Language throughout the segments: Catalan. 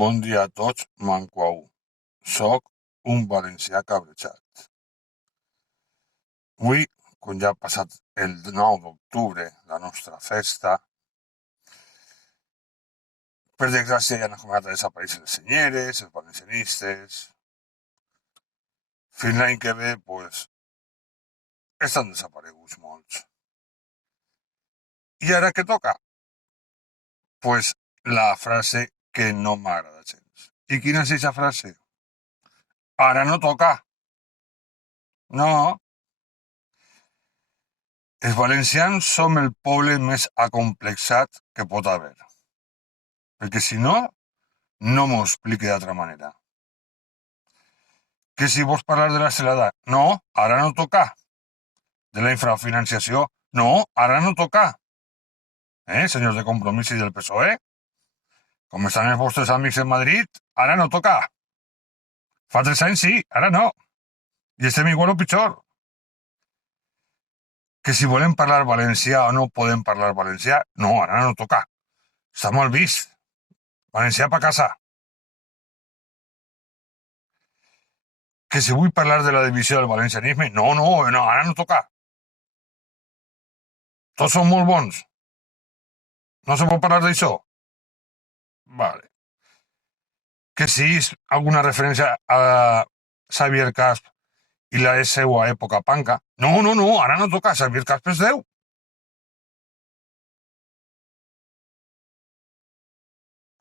Bon dia a tots, Manquau. Soc un valencià cabrejat. Avui, quan ja ha passat el 9 d'octubre, la nostra festa, per desgràcia ja han començat a desaparèixer les senyeres, els valencianistes. Fins l'any que ve, pues, estan desapareguts molts. I ara què toca? Pues la frase que no m'agrada gens. I quina és aquesta frase? Ara no toca. No. Els valencians som el poble més acomplexat que pot haver. Perquè si no, no m'ho expliqui d'altra manera. Que si vols parlar de la celada, no, ara no toca. De la infrafinanciació, no, ara no toca. Senyors de Compromís i del PSOE? Com estan els vostres amics en Madrid, ara no toca. Fa 3 anys sí, ara no. I estem igual o pitjor. Que si volem parlar valencià o no podem parlar valencià, no, ara no toca. Està mal vist. Valencià pa casa. Que si vull parlar de la divisió del valencianisme, no, ara no toca. Tots són molt bons. No se pot parlar d'això? Vale. Que si és alguna referència a Xavier Casp i la seva època panca, no, ara no toca, Xavier Casp és Déu.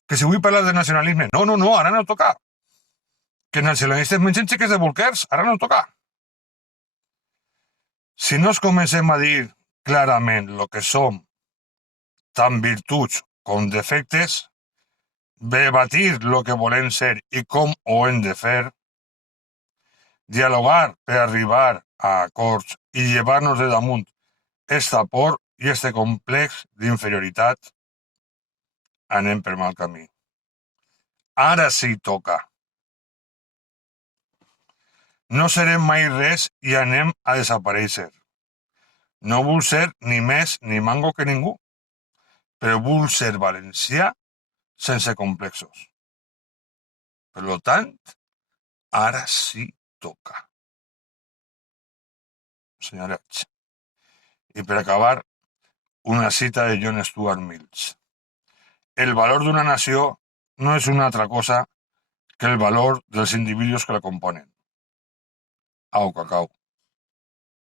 Que si vull parlar de nacionalisme, no, ara no toca. Que nacionalistes mengen xiques de bolquers, ara no toca. Si no es comencem a dir clarament el que som, tant virtuts com defectes, debatir el que volem ser i com ho hem de fer, dialogar per arribar a acords i llevar-nos de damunt esta por i este complex d'inferioritat, anem per mal camí. Ara sí toca. No serem mai res i anem a desaparèixer. No vull ser ni més ni mango que ningú, però vull ser valencià sense complexos. Per tant, ara sí toca. Senyorets. I per acabar, una cita de John Stuart Mills. El valor d'una nació no és una altra cosa que el valor dels individus que la componen. Au, cacau.